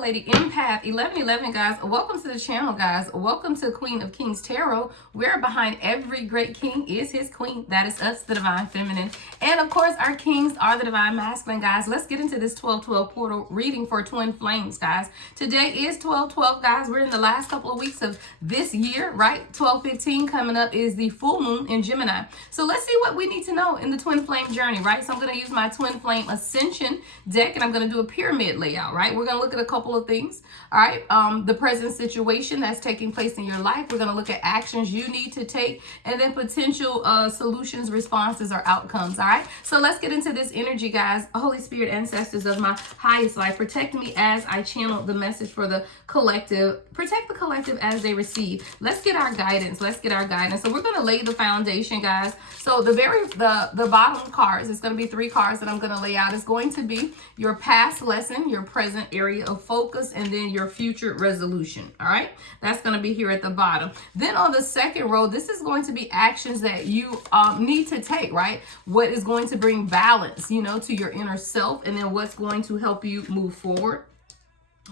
Lady Empath 1111, guys. Welcome to the channel, guys. Welcome to Queen of Kings Tarot, where behind every great king is his queen. That is us, the Divine Feminine. And of course, our kings are the Divine Masculine, guys. Let's get into this 12/12 portal reading for twin flames, guys. Today is 12/12, guys. We're in the last couple of weeks of this year, right? 12/15 coming up is the full moon in Gemini. So let's see what we need to know in the twin flame journey, right? So I'm going to use my twin flame ascension deck, and I'm going to do a pyramid layout, right? We're going to look at a couple of things, all right? The present situation that's taking place in your life. We're going to look at actions you need to take, and then potential solutions, responses, or outcomes, all right? So let's get into this energy, guys. Holy Spirit, ancestors of my highest life, protect me as I channel the message for the collective. Protect the collective as they receive. Let's get our guidance. Let's get our guidance. So we're going to lay the foundation, guys. So the bottom cards, it's going to be 3 cards that I'm going to lay out. It's going to be your past lesson, your present area of focus, and then your future resolution. All right, that's going to be here at the bottom. Then on the second row, this is going to be actions that you need to take, right? What is going to bring balance, you know, to your inner self, and then what's going to help you move forward,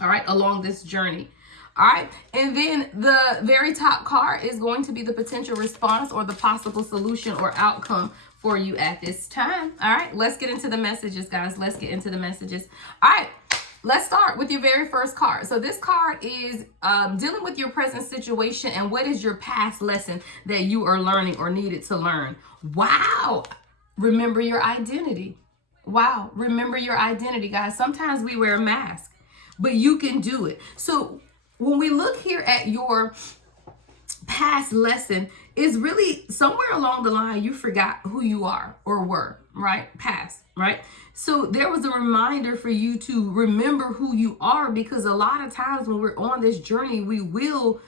all right, along this journey. All right, and then the very top card is going to be the potential response or the possible solution or outcome for you at this time. All right, let's get into the messages, guys. Let's get into the messages. All right, let's start with your very first card. So this card is dealing with your present situation and what is your past lesson that you are learning or needed to learn. Wow, remember your identity. Wow, remember your identity, guys. Sometimes we wear a mask, but you can do it. So when we look here at your past lesson, is really somewhere along the line you forgot who you are or were, right? Past, right? So there was a reminder for you to remember who you are, because a lot of times when we're on this journey, we will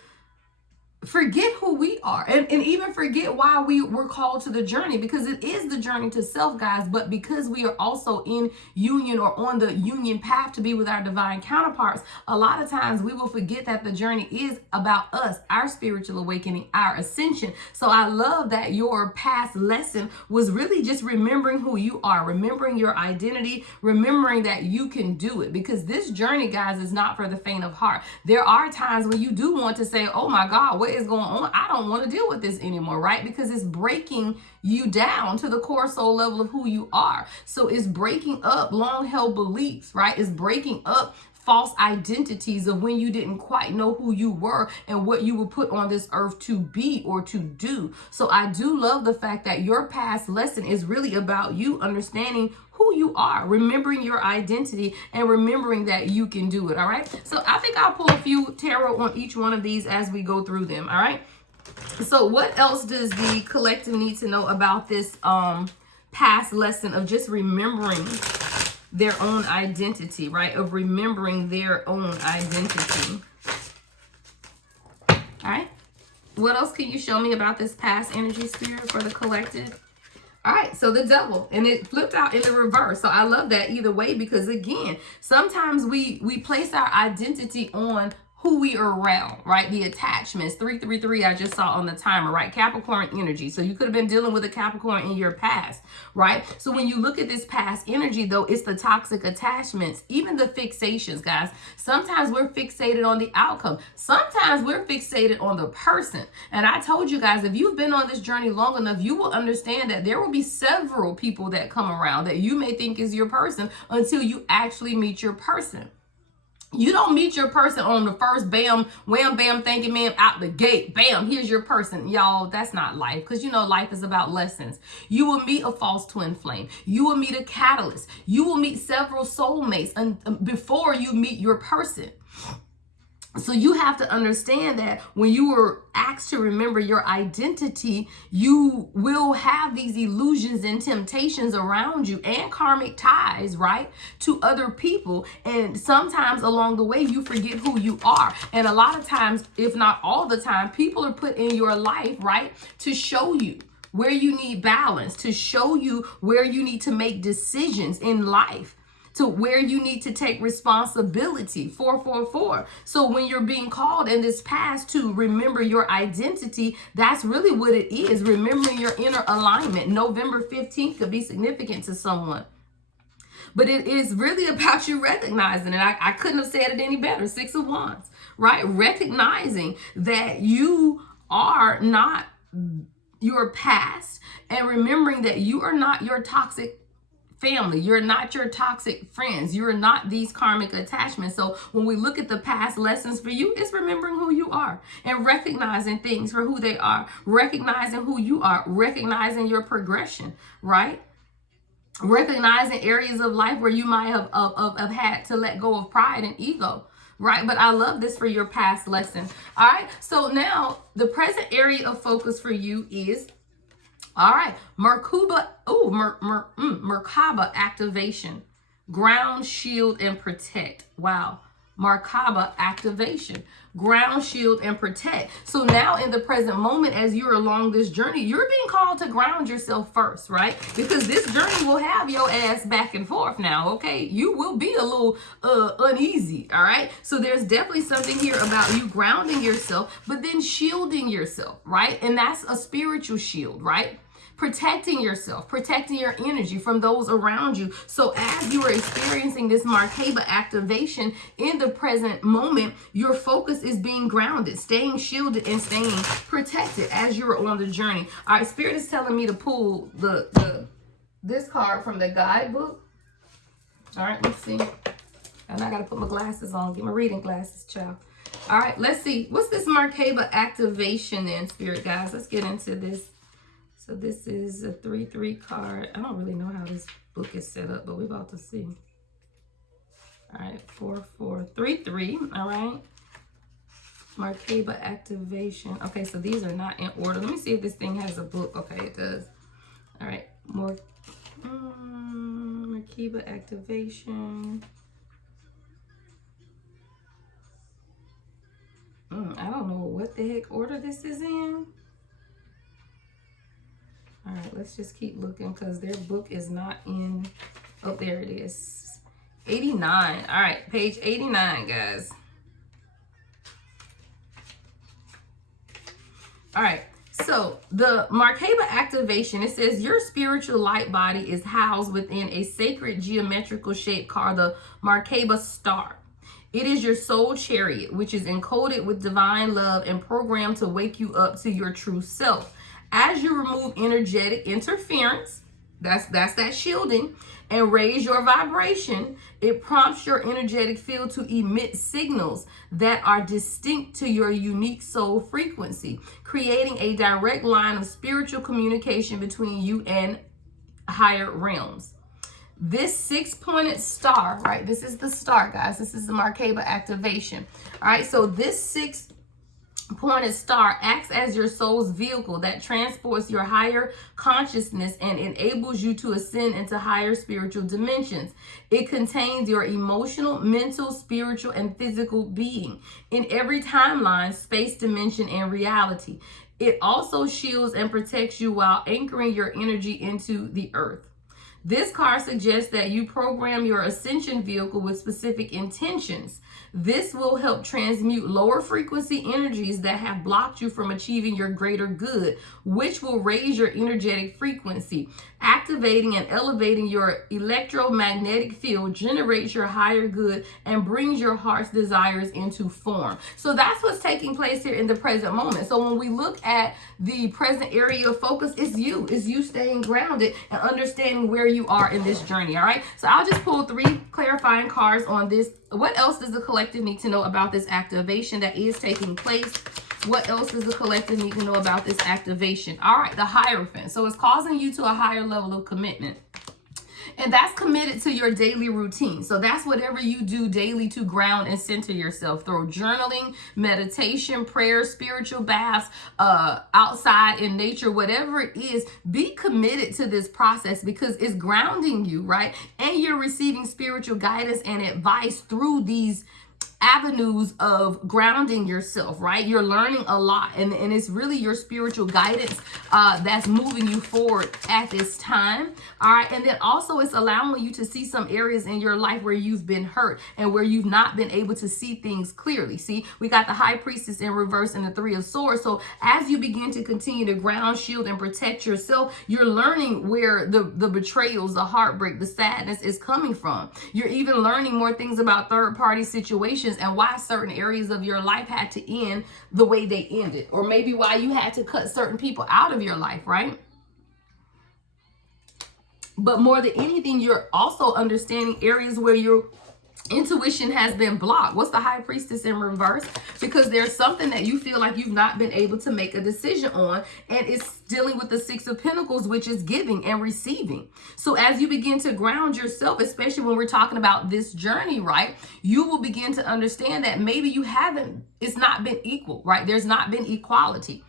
forget who we are and even forget why we were called to the journey, because it is the journey to self, guys. But because we are also in union or on the union path to be with our divine counterparts, a lot of times we will forget that the journey is about us, our spiritual awakening, our ascension. So I love that your past lesson was really just remembering who you are, remembering your identity, remembering that you can do it, because this journey, guys, is not for the faint of heart. There are times when you do want to say, oh my God, what is going on? I don't want to deal with this anymore, right? Because it's breaking you down to the core soul level of who you are. So it's breaking up long held beliefs, right? It's breaking up false identities of when you didn't quite know who you were and what you were put on this earth to be or to do. So I do love the fact that your past lesson is really about you understanding who you are, remembering your identity, and remembering that you can do it. All right, so I think I'll pull a few tarot on each one of these as we go through them. All right, so what else does the collective need to know about this past lesson of just remembering their own identity, right? Of remembering their own identity. All right, what else can you show me about this past energy, Spirit, for the collective? All right, so the Devil, and it flipped out in the reverse. So I love that either way, because again, sometimes we place our identity on who we are around, right? The attachments, 333 I just saw on the timer, right? Capricorn energy. So you could have been dealing with a Capricorn in your past, right? So when you look at this past energy, though, it's the toxic attachments, even the fixations, guys. Sometimes we're fixated on the outcome. Sometimes we're fixated on the person. And I told you guys, if you've been on this journey long enough, you will understand that there will be several people that come around that you may think is your person until you actually meet your person. You don't meet your person on the first bam, wham, bam, thank you, ma'am, out the gate. Bam, here's your person. Y'all, that's not life, because you know life is about lessons. You will meet a false twin flame. You will meet a catalyst. You will meet several soulmates before you meet your person. So you have to understand that when you were asked to remember your identity, you will have these illusions and temptations around you and karmic ties, right, to other people. And sometimes along the way, you forget who you are. And a lot of times, if not all the time, people are put in your life, right, to show you where you need balance, to show you where you need to make decisions in life, to where you need to take responsibility. 444. So when you're being called in this past to remember your identity, that's really what it is. Remembering your inner alignment. November 15th could be significant to someone. But it is really about you recognizing it. I couldn't have said it any better. 6 of Wands, right? Recognizing that you are not your past, and remembering that you are not your toxic family. You're not your toxic friends. You're not these karmic attachments. So when we look at the past lessons for you, it's remembering who you are and recognizing things for who they are, recognizing who you are, recognizing your progression, right? Recognizing areas of life where you might have had to let go of pride and ego. Right? But I love this for your past lesson. All right. So now the present area of focus for you is, all right, Merkaba activation. Ground, shield, and protect. Wow. Merkaba activation. Ground, shield, and protect. So now in the present moment, as you're along this journey, you're being called to ground yourself first, right? Because this journey will have your ass back and forth now, okay? You will be a little uneasy, all right? So there's definitely something here about you grounding yourself, but then shielding yourself, right? And that's a spiritual shield, right? Protecting yourself, protecting your energy from those around you. So as you are experiencing this Merkaba activation in the present moment, your focus is being grounded, staying shielded, and staying protected as you're on the journey. All right, Spirit is telling me to pull this card from the guidebook. All right, let's see. And I got to put my glasses on, get my reading glasses, child. All right, let's see. What's this Merkaba activation then, Spirit guys? Let's get into this. So this is a 3-3 card. I don't really know how this book is set up, but we're about to see. All right, 4-4, 3-3. All right. Merkaba activation. Okay, so these are not in order. Let me see if this thing has a book. Okay, it does. All right, more Merkaba activation. I don't know what the heck order this is in. All right, let's just keep looking because their book is not in. Oh, there it is. 89. All right, page 89, guys. All right, so the Merkaba activation, it says your spiritual light body is housed within a sacred geometrical shape called the Merkaba star. It is your soul chariot, which is encoded with divine love and programmed to wake you up to your true self. As you remove energetic interference, that's that shielding, and raise your vibration, it prompts your energetic field to emit signals that are distinct to your unique soul frequency, creating a direct line of spiritual communication between you and higher realms. This 6-pointed star, right? This is the star, guys. This is the Merkaba activation. All right, so this 6-pointed star acts as your soul's vehicle that transports your higher consciousness and enables you to ascend into higher spiritual dimensions. It contains your emotional, mental, spiritual, and physical being in every timeline, space, dimension, and reality. It also shields and protects you while anchoring your energy into the earth. This card suggests that you program your ascension vehicle with specific intentions. This will help transmute lower frequency energies that have blocked you from achieving your greater good, which will raise your energetic frequency. Activating and elevating your electromagnetic field generates your higher good and brings your heart's desires into form. So that's what's taking place here in the present moment. So when we look at the present area of focus, it's you staying grounded and understanding where you are in this journey. All right. So I'll just pull 3 clarifying cards on this. What else does the collective need to know about this activation that is taking place? What else does the collective need to know about this activation? All right, the Hierophant. So it's causing you to a higher level of commitment. And that's committed to your daily routine. So that's whatever you do daily to ground and center yourself through journaling, meditation, prayer, spiritual baths, outside in nature, whatever it is, be committed to this process because it's grounding you, right? And you're receiving spiritual guidance and advice through these avenues of grounding yourself, right? You're learning a lot, and it's really your spiritual guidance that's moving you forward at this time. All right, and then also it's allowing you to see some areas in your life where you've been hurt and where you've not been able to see things clearly. See, we got the High Priestess in reverse and the Three of Swords. So as you begin to continue to ground, shield, and protect yourself, you're learning where the betrayals, the heartbreak, the sadness is coming from. You're even learning more things about third-party situations and why certain areas of your life had to end the way they ended, or maybe why you had to cut certain people out of your life, right? But more than anything, you're also understanding areas where your intuition has been blocked. What's the High Priestess in reverse? Because there's something that you feel like you've not been able to make a decision on, and it's dealing with the Six of Pentacles, which is giving and receiving. So as you begin to ground yourself, especially when we're talking about this journey, right, you will begin to understand that maybe it's not been equal, right? There's not been equality.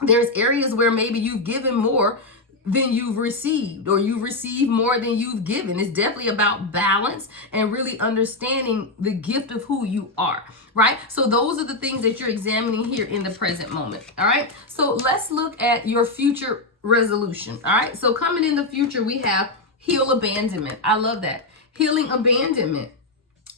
There's areas where maybe you've given more than you've received, or you've received more than you've given. It's definitely about balance and really understanding the gift of who you are, right? So those are the things that you're examining here in the present moment. All right, so let's look at your future resolution. All right, so coming in the future, we have heal abandonment. I love that. Healing abandonment.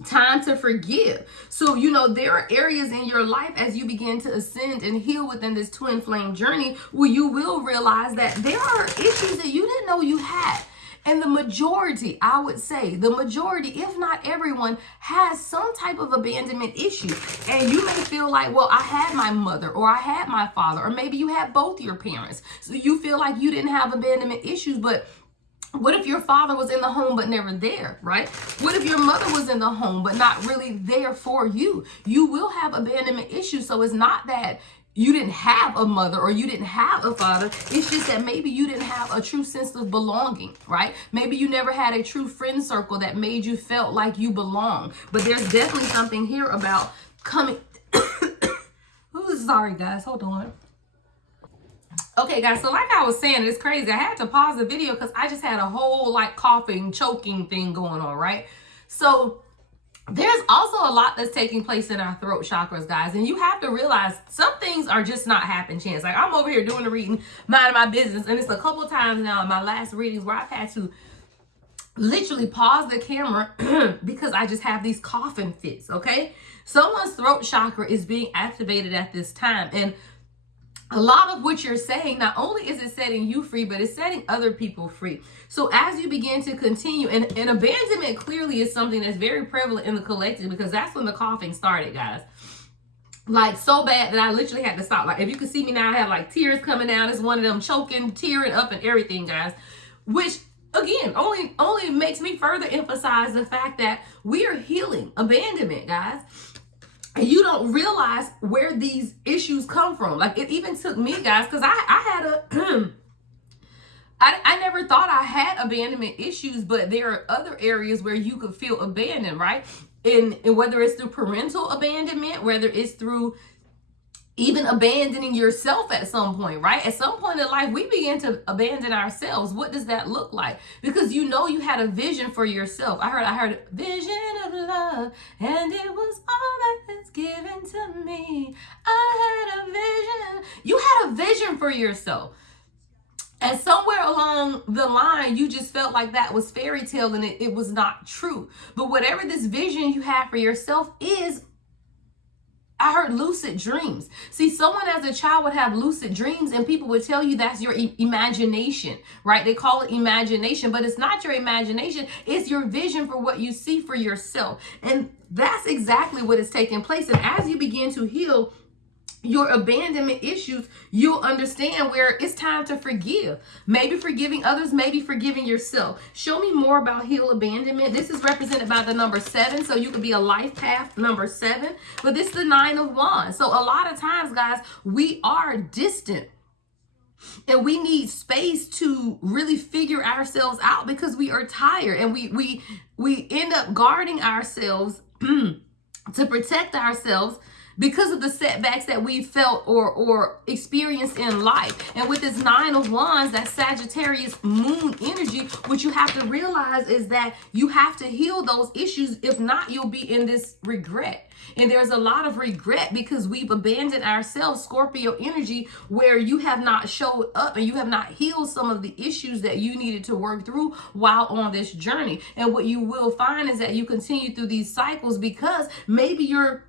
Time to forgive. So, there are areas in your life as you begin to ascend and heal within this twin flame journey where you will realize that there are issues that you didn't know you had. And the majority, I would say, the majority, if not everyone, has some type of abandonment issue. And you may feel like, well, I had my mother, or I had my father, or maybe you had both your parents. So you feel like you didn't have abandonment issues, but what if your father was in the home but never there, right? What if your mother was in the home but not really there for you? You will have abandonment issues. So it's not that you didn't have a mother or you didn't have a father. It's just that maybe you didn't have a true sense of belonging, right? Maybe you never had a true friend circle that made you felt like you belong. But there's definitely something here about coming. Ooh, sorry, guys. Hold on. Okay, guys, so like I was saying, it's crazy. I had to pause the video because I just had a whole like coughing, choking thing going on, right? So there's also a lot that's taking place in our throat chakras, guys. And you have to realize some things are just not happen chance. Like I'm over here doing the reading, minding my business. And it's a couple times now in my last readings where I've had to literally pause the camera because I just have these coughing fits, okay? Someone's throat chakra is being activated at this time. And a lot of what you're saying, not only is it setting you free, but it's setting other people free. So as you begin to continue, and abandonment clearly is something that's very prevalent in the collective, because that's when the coughing started, guys. Like so bad that I literally had to stop. Like if you can see me now, I have like tears coming down. It's one of them choking, tearing up and everything, guys. Which again, only makes me further emphasize the fact that we are healing abandonment, guys. And you don't realize where these issues come from. Like it even took me, guys, because I had I never thought I had abandonment issues, but there are other areas where you could feel abandoned, right? And whether it's through parental abandonment, whether it's through even abandoning yourself at some point, right? At some point in life, we begin to abandon ourselves. What does that look like? Because you had a vision for yourself. I heard vision of love, and it was all that is given to me. I had a vision. You had a vision for yourself. And somewhere along the line, you just felt like that was fairy tale and it was not true. But whatever this vision you have for yourself is, I heard lucid dreams. See, someone as a child would have lucid dreams and people would tell you that's your imagination, right? They call it imagination, but it's not your imagination. It's your vision for what you see for yourself. And that's exactly what is taking place. And as you begin to heal your abandonment issues, you'll understand where it's time to forgive. Maybe forgiving others, maybe forgiving yourself. Show me more about heal abandonment. This is represented by the number 7, so you could be a life path number 7. But this is the 9 of Wands. So a lot of times, guys, we are distant. And we need space to really figure ourselves out because we are tired. And we end up guarding ourselves to protect ourselves. because of the setbacks that we felt or experienced in life. And with this 9 of Wands, that Sagittarius moon energy, what you have to realize is that you have to heal those issues. If not, you'll be in this regret. And there's a lot of regret because we've abandoned ourselves, Scorpio energy, where you have not showed up and you have not healed some of the issues that you needed to work through while on this journey. And what you will find is that you continue through these cycles because maybe you're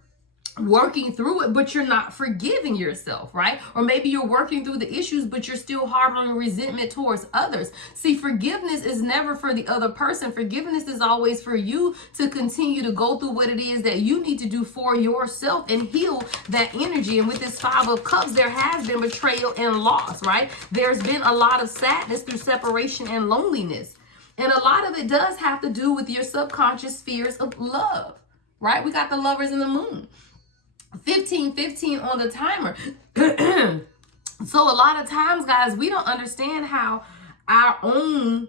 working through it, but you're not forgiving yourself, right? Or maybe you're working through the issues, but you're still harboring resentment towards others. See, forgiveness is never for the other person. Forgiveness is always for you to continue to go through what it is that you need to do for yourself and heal that energy. And with this 5 of Cups, there has been betrayal and loss, right? There's been a lot of sadness through separation and loneliness. And a lot of it does have to do with your subconscious fears of love, right? We got the Lovers in the Moon. 15 on the timer. So a lot of times, guys, we don't understand how our own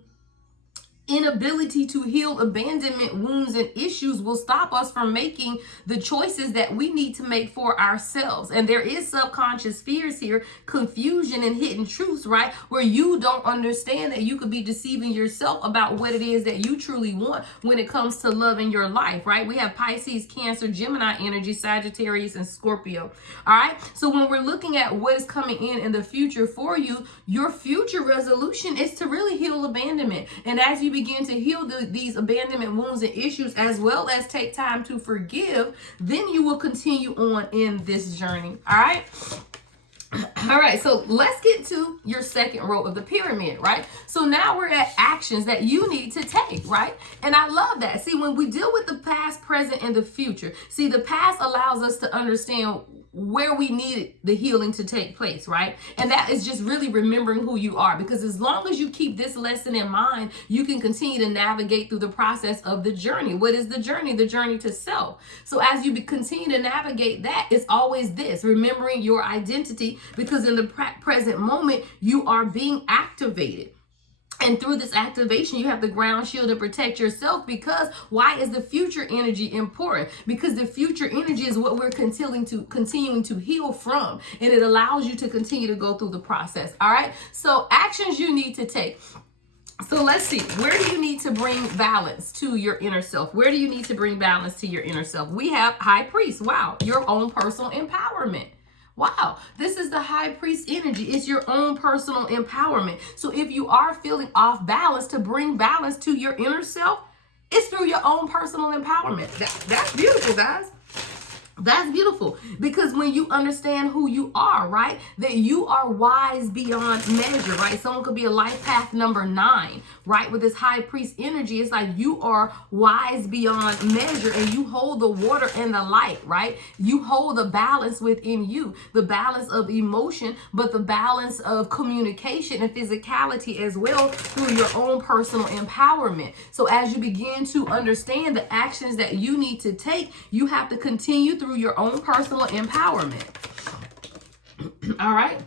inability to heal abandonment wounds and issues will stop us from making the choices that we need to make for ourselves. And there is subconscious fears here, confusion and hidden truths, right? Where you don't understand that you could be deceiving yourself about what it is that you truly want when it comes to love in your life, right? We have Pisces, Cancer, Gemini energy, Sagittarius, and Scorpio. All right. So when we're looking at what is coming in the future for you, your future resolution is to really heal abandonment. And as you begin to heal these abandonment wounds and issues, as well as take time to forgive, then you will continue on in this journey. All right. All right, so let's get to your second row of the pyramid, right? So now we're at actions that you need to take, right? And I love that. See, when we deal with the past, present, and the future, see, the past allows us to understand where we needed the healing to take place, right? And that is just really remembering who you are, because as long as you keep this lesson in mind, you can continue to navigate through the process of the journey. What is the journey? The journey to self. So as you continue to navigate that, it's always this, remembering your identity, because in the present moment, you are being activated. And through this activation, you have the ground shield to protect yourself. Because why is the future energy important? Because the future energy is what we're continuing to heal from. And it allows you to continue to go through the process. All right. So actions you need to take. So let's see. Where do you need to bring balance to your inner self? Where do you need to bring balance to your inner self? We have High Priest. Wow. Your own personal empowerment. Wow, this is the High Priest energy. It's your own personal empowerment. So if you are feeling off balance, to bring balance to your inner self, it's through your own personal empowerment. That's beautiful, guys. That's beautiful, because when you understand who you are, right, that you are wise beyond measure, right? Someone could be a life path number 9, right? With this High Priest energy, it's like you are wise beyond measure, and you hold the water and the light, right? You hold the balance within you, the balance of emotion, but the balance of communication and physicality as well, through your own personal empowerment. So as you begin to understand the actions that you need to take, you have to continue through your own personal empowerment. All right.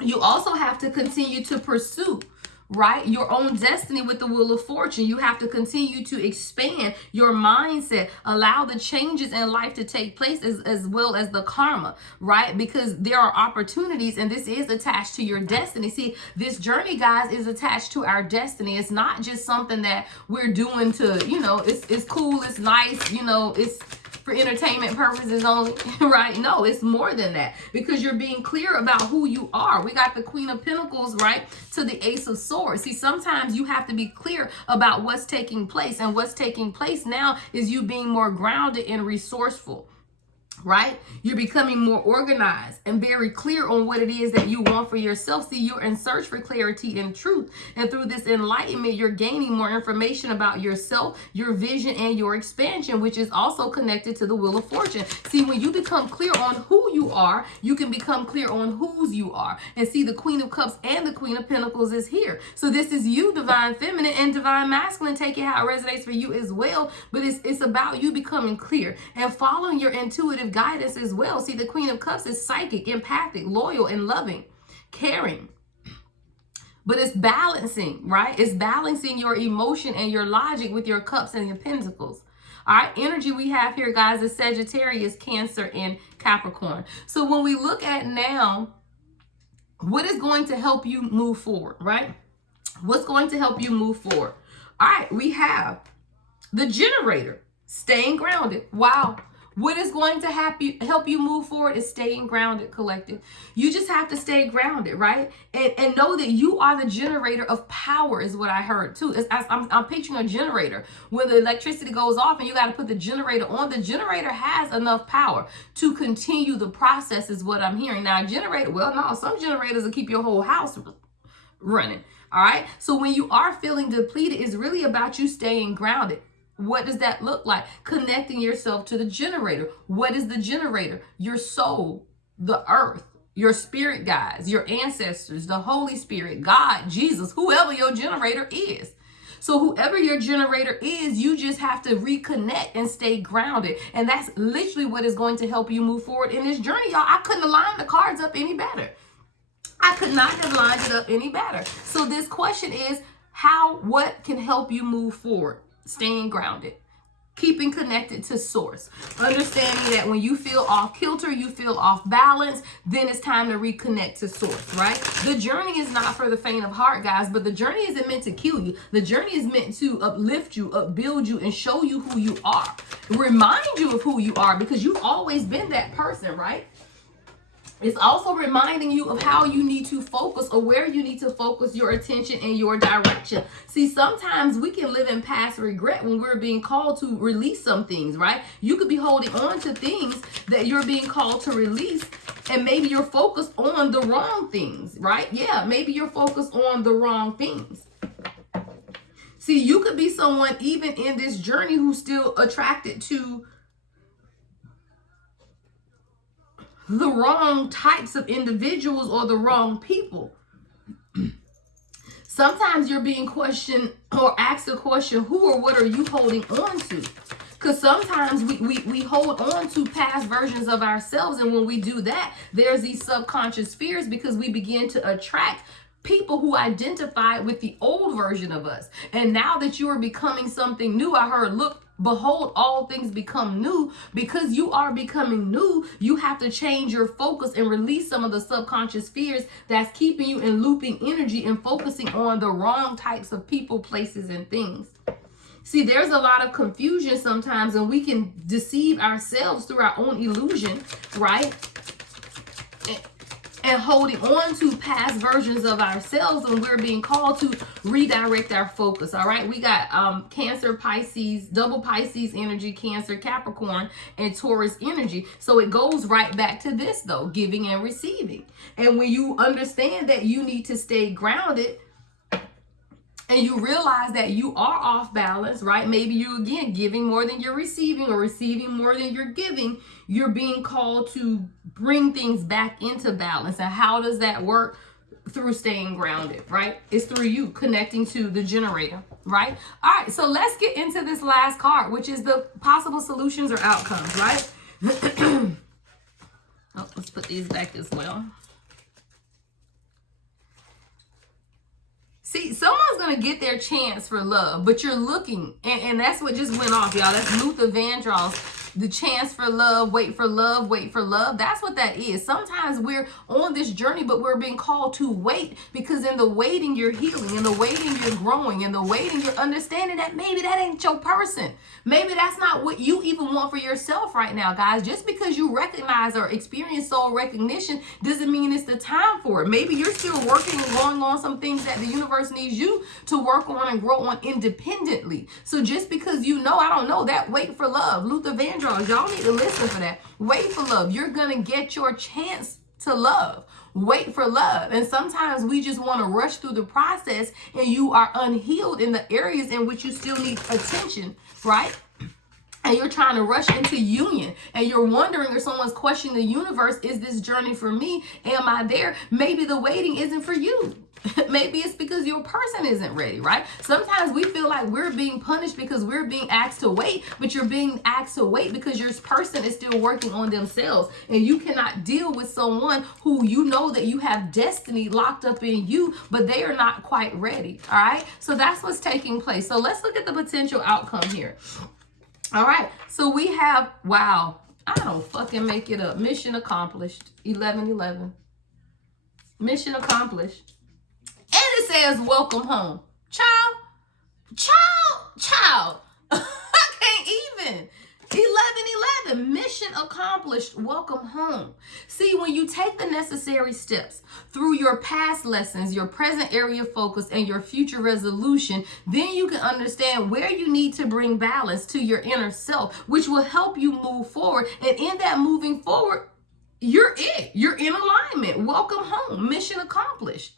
You also have to continue to pursue, right, your own destiny with the Wheel of Fortune. You have to continue to expand your mindset, allow the changes in life to take place, as well as the karma, right? Because there are opportunities, and this is attached to your destiny. See, this journey, guys, is attached to our destiny. It's not just something that we're doing to, you know, it's cool, it's nice, you know, it's for entertainment purposes only, right? No, it's more than that, because you're being clear about who you are. We got the Queen of Pentacles, right, to the Ace of Swords. See, sometimes you have to be clear about what's taking place, and what's taking place now is you being more grounded and resourceful. Right? You're becoming more organized and very clear on what it is that you want for yourself. See, you're in search for clarity and truth. And through this enlightenment, you're gaining more information about yourself, your vision, and your expansion, which is also connected to the Wheel of Fortune. See, when you become clear on who you are, you can become clear on whose you are. And see, the Queen of Cups and the Queen of Pentacles is here. So this is you, Divine Feminine, and Divine Masculine. Take it how it resonates for you as well. But it's about you becoming clear and following your intuitive guidance as well. See, the Queen of Cups is psychic, empathic, loyal, and loving, caring. But it's balancing, right? It's balancing your emotion and your logic with your cups and your pentacles. All right, energy we have here, guys, is Sagittarius, Cancer, and Capricorn. So when we look at now, what is going to help you move forward, right? What's going to help you move forward? All right, we have the generator, staying grounded. Wow. What is going to help you move forward is staying grounded, collective. You just have to stay grounded, right? And know that you are the generator of power is what I heard too. I'm picturing a generator. When the electricity goes off and you got to put the generator on, the generator has enough power to continue the process is what I'm hearing. Now, a generator, well, no, some generators will keep your whole house running, all right? So when you are feeling depleted, it's really about you staying grounded. What does that look like? Connecting yourself to the generator. What is the generator? Your soul, the earth, your spirit guides, your ancestors, the Holy Spirit, God, Jesus, whoever your generator is. So whoever your generator is, you just have to reconnect and stay grounded. And that's literally what is going to help you move forward in this journey, y'all. I couldn't have lined the cards up any better. I could not have lined it up any better. So this question is, what can help you move forward? Staying grounded, keeping connected to source, understanding that when you feel off kilter, you feel off balance, then it's time to reconnect to source, right? The journey is not for the faint of heart, guys, but the journey isn't meant to kill you. The journey is meant to uplift you, upbuild you, and show you who you are. Remind you of who you are, because you've always been that person, right? It's also reminding you of how you need to focus or where you need to focus your attention and your direction. See, sometimes we can live in past regret when we're being called to release some things, right? You could be holding on to things that you're being called to release, and maybe you're focused on the wrong things, right? Yeah, maybe you're focused on the wrong things. See, you could be someone even in this journey who's still attracted to the wrong types of individuals or the wrong people. Sometimes you're being questioned or asked a question, who or what are you holding on to? Because sometimes we hold on to past versions of ourselves, and when we do that, there's these subconscious fears because we begin to attract people who identify with the old version of us. And now that you are becoming something new, I heard, look, behold, all things become new. Because you are becoming new, you have to change your focus and release some of the subconscious fears that's keeping you in looping energy and focusing on the wrong types of people, places, and things. See, there's a lot of confusion sometimes, and we can deceive ourselves through our own illusion, right? And holding on to past versions of ourselves when we're being called to redirect our focus. All right, we got Cancer, Pisces, double Pisces energy, Cancer, Capricorn, and Taurus energy. So it goes right back to this though, giving and receiving. And when you understand that you need to stay grounded, and you realize that you are off balance, right? Maybe you, again, giving more than you're receiving or receiving more than you're giving. You're being called to bring things back into balance. And how does that work? Through staying grounded, right? It's through you connecting to the generator, right? All right, so let's get into this last card, which is the possible solutions or outcomes, right? Oh, let's put these back as well. See, someone's going to get their chance for love, but you're looking, and that's what just went off, y'all. That's Luther Vandross. The chance for love, wait for love, wait for love. That's what that is. Sometimes we're on this journey, but we're being called to wait, because in the waiting, you're healing. In the waiting, you're growing. In the waiting, you're understanding that maybe that ain't your person. Maybe that's not what you even want for yourself right now, guys. Just because you recognize or experience soul recognition doesn't mean it's the time for it. Maybe you're still working and going on some things that the universe needs you to work on and grow on independently. So just because you know, I don't know, that wait for love, Luther Vandross, y'all need to listen for that. Wait for love. You're going to get your chance to love. Wait for love. And sometimes we just want to rush through the process, and you are unhealed in the areas in which you still need attention, right? And you're trying to rush into union, and you're wondering, or someone's questioning the universe, is this journey for me? Am I there? Maybe the waiting isn't for you. Maybe it's because your person isn't ready, right? Sometimes we feel like we're being punished because we're being asked to wait, but you're being asked to wait because your person is still working on themselves, and you cannot deal with someone who you know that you have destiny locked up in you, but they are not quite ready, all right? So that's what's taking place. So let's look at the potential outcome here. All right. So we have, wow, I don't fucking make it up. Mission accomplished. 11:11. Mission accomplished. And it says, welcome home. Child. I can't even. 11:11. Mission accomplished. Welcome home. See, when you take the necessary steps through your past lessons, your present area of focus, and your future resolution, then you can understand where you need to bring balance to your inner self, which will help you move forward. And in that moving forward, you're in alignment. Welcome home. Mission accomplished.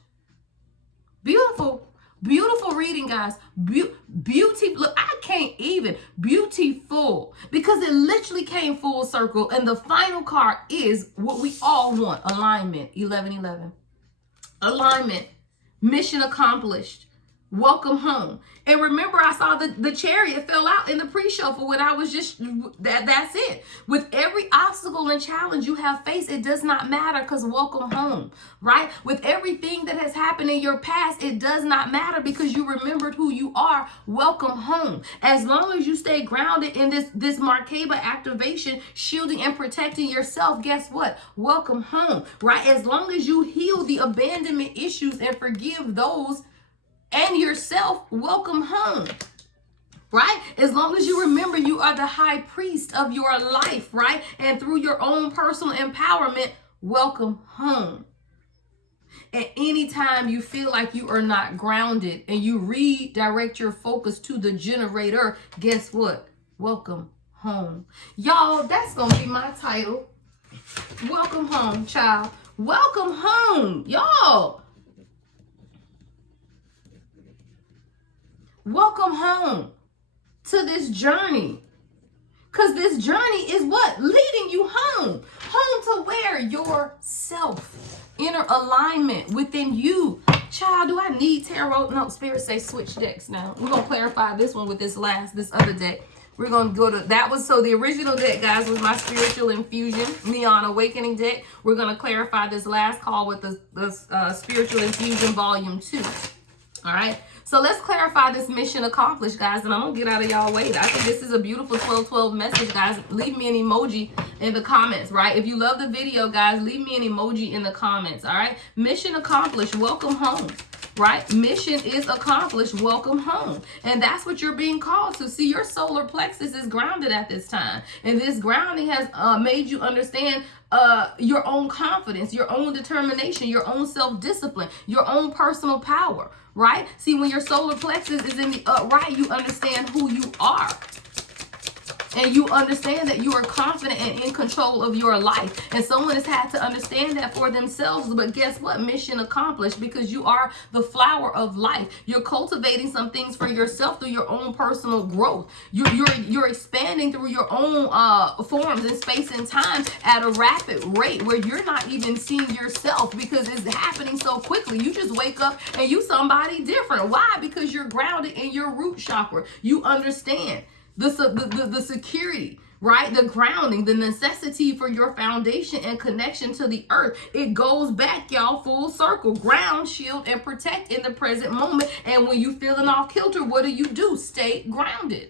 Beautiful. Beautiful reading, guys. Beauty. Look, I can't even. Beautiful. Because it literally came full circle. And the final card is what we all want. Alignment. 11:11. Alignment. Mission accomplished. Welcome home. And remember, I saw the chariot fell out in the pre-shuffle when I was just, that's it. With every obstacle and challenge you have faced, it does not matter, because welcome home, right? With everything that has happened in your past, it does not matter because you remembered who you are. Welcome home. As long as you stay grounded in this Markaba activation, shielding and protecting yourself, guess what? Welcome home, right? As long as you heal the abandonment issues and forgive those and yourself, welcome home, right? As long as you remember you are the high priest of your life, right? And through your own personal empowerment, welcome home. At any time you feel like you are not grounded and you redirect your focus to the generator, guess what? Welcome home. Y'all, that's gonna be my title. Welcome home, child. Welcome home, y'all. Welcome home to this journey. Because this journey is what? Leading you home. Home to where? Yourself. Inner alignment within you. Child, do I need tarot? No, Spirit say switch decks now. We're going to clarify this one with this other deck. We're going to go to, that was, so the original deck, guys, was my Spiritual Infusion, Neon Awakening deck. We're going to clarify this last call with the Spiritual Infusion Volume 2. All right. So let's clarify this mission accomplished, guys, and I'm going to get out of y'all way. I think this is a beautiful 12-12 message, guys. Leave me an emoji in the comments, right? If you love the video, guys, leave me an emoji in the comments, all right? Mission accomplished. Welcome home, right? Mission is accomplished. Welcome home. And that's what you're being called to. See, your solar plexus is grounded at this time. And this grounding has made you understand your own confidence, your own determination, your own self-discipline, your own personal power, right? See, when your solar plexus is in the upright, you understand who you are. And you understand that you are confident and in control of your life. And someone has had to understand that for themselves. But guess what? Mission accomplished, because you are the flower of life. You're cultivating some things for yourself through your own personal growth. You're expanding through your own forms in space and time at a rapid rate where you're not even seeing yourself because it's happening so quickly. You just wake up and you somebody different. Why? Because you're grounded in your root chakra. You understand the security, right? The grounding, the necessity for your foundation and connection to the earth. It goes back, y'all, full circle. Ground, shield, and protect in the present moment. And when you feeling off kilter, what do? Stay grounded.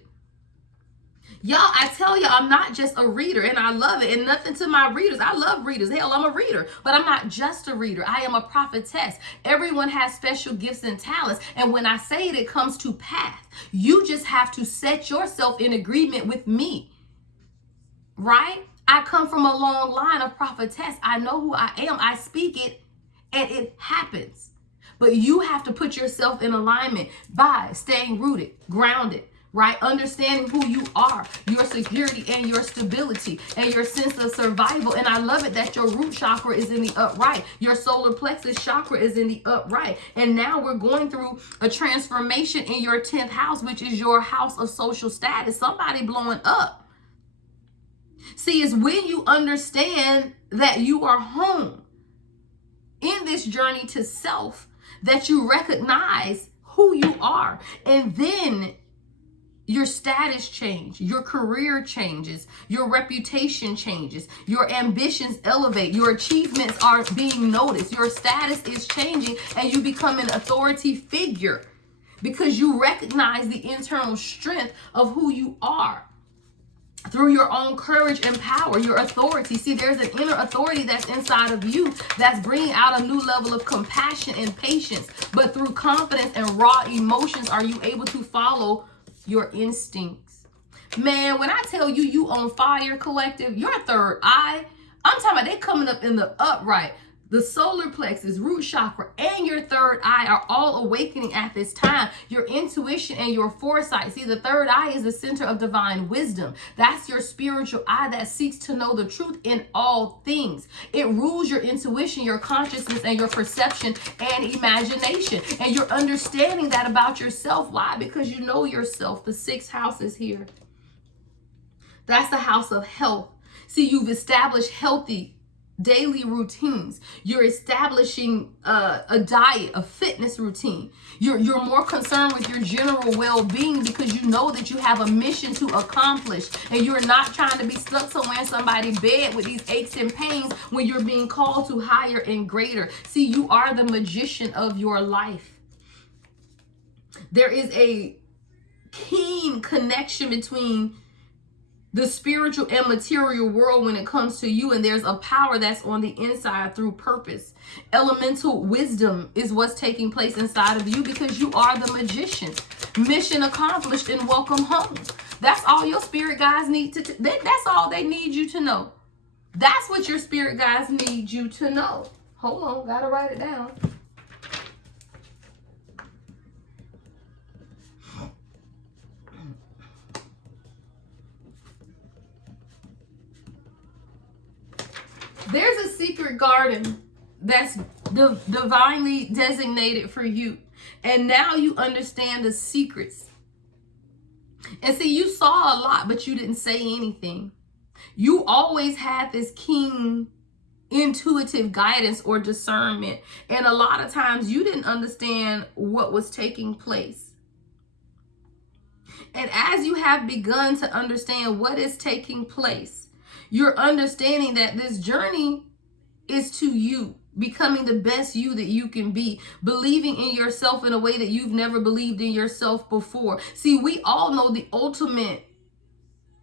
Y'all, I tell you, I'm not just a reader, and I love it. And nothing to my readers. I love readers. Hell, I'm a reader. But I'm not just a reader. I am a prophetess. Everyone has special gifts and talents. And when I say it, it comes to pass. You just have to set yourself in agreement with me. Right? I come from a long line of prophetess. I know who I am. I speak it, and it happens. But you have to put yourself in alignment by staying rooted, grounded, right? Understanding who you are, your security and your stability and your sense of survival. And I love it that your root chakra is in the upright. Your solar plexus chakra is in the upright. And now we're going through a transformation in your 10th house, which is your house of social status. Somebody blowing up. See, it's when you understand that you are home in this journey to self that you recognize who you are. And then your status changes, your career changes, your reputation changes, your ambitions elevate, your achievements are being noticed, your status is changing, and you become an authority figure because you recognize the internal strength of who you are. through your own courage and power, your authority. See, there's an inner authority that's inside of you that's bringing out a new level of compassion and patience. But through confidence and raw emotions are you able to follow your instincts. Man, when I tell you you on fire, collective, your third eye, I'm talking about they coming up in the upright. The solar plexus, root chakra, and your third eye are all awakening at this time. Your intuition and your foresight. See, the third eye is the center of divine wisdom. That's your spiritual eye that seeks to know the truth in all things. It rules your intuition, your consciousness, and your perception and imagination. And you're understanding that about yourself. Why? Because you know yourself. The sixth house is here. That's the house of health. See, you've established healthy daily routines. You're establishing a diet, a fitness routine. You're more concerned with your general well-being because you know that you have a mission to accomplish, and you're not trying to be stuck somewhere in somebody's bed with these aches and pains when you're being called to higher and greater. See, you are the magician of your life. There is a keen connection between the spiritual and material world when it comes to you, and there's a power that's on the inside through purpose. Elemental wisdom is what's taking place inside of you because you are the magician. Mission accomplished and welcome home. That's all your spirit guides need to that's all they need you to know. That's what your spirit guides need you to know. Hold on, gotta write it down. There's a secret garden that's divinely designated for you. And now you understand the secrets. And see, you saw a lot, but you didn't say anything. You always had this keen intuitive guidance or discernment. And a lot of times you didn't understand what was taking place. And as you have begun to understand what is taking place, you're understanding that this journey is to you, becoming the best you that you can be, believing in yourself in a way that you've never believed in yourself before. See, we all know the ultimate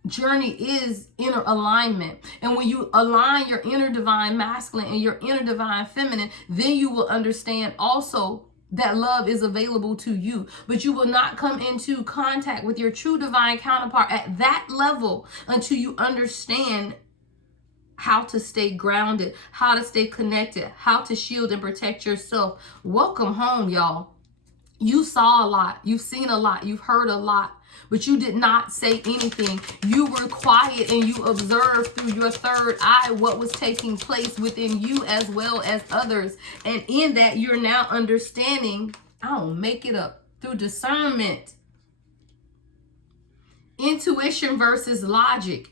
journey is inner alignment. And when you align your inner divine masculine and your inner divine feminine, then you will understand also that love is available to you. But you will not come into contact with your true divine counterpart at that level until you understand how to stay grounded, how to stay connected, how to shield and protect yourself. Welcome home, y'all. You saw a lot. You've seen a lot. You've heard a lot. But you did not say anything. You were quiet and you observed through your third eye what was taking place within you as well as others. And in that, you're now understanding, I don't make it up, through discernment, intuition versus logic,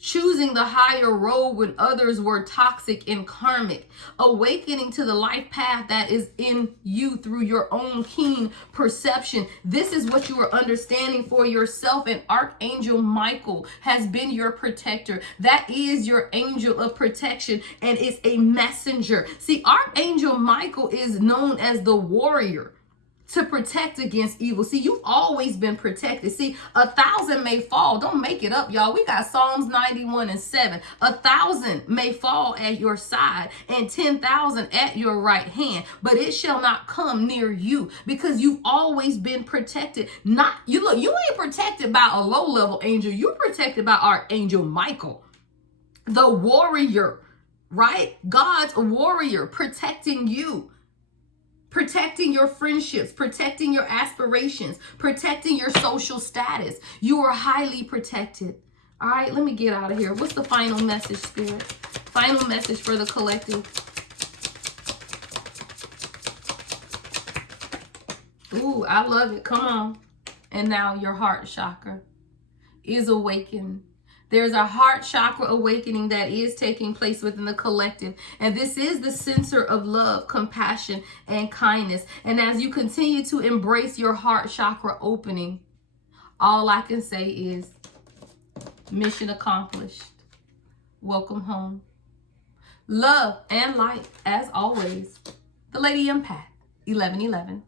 choosing the higher road when others were toxic and karmic, awakening to the life path that is in you through your own keen perception. This is what you are understanding for yourself, and Archangel Michael has been your protector. That is your angel of protection, and it's a messenger. See, Archangel Michael is known as the warrior to protect against evil. See, you've always been protected. See, 1,000 may fall. Don't make it up, y'all. We got Psalms 91:7. 1,000 may fall at your side and 10,000 at your right hand, but it shall not come near you because you've always been protected. You ain't protected by a low-level angel. You're protected by Archangel Michael, the warrior, right? God's warrior protecting you. Protecting your friendships, protecting your aspirations, protecting your social status. You are highly protected. All right, let me get out of here. What's the final message, Spirit? Final message for the collective. Ooh, I love it. Come on. And now your heart chakra is awakened. There's a heart chakra awakening that is taking place within the collective. And this is the center of love, compassion, and kindness. And as you continue to embrace your heart chakra opening, all I can say is mission accomplished. Welcome home. Love and light, as always. The Lady Empath, 1111.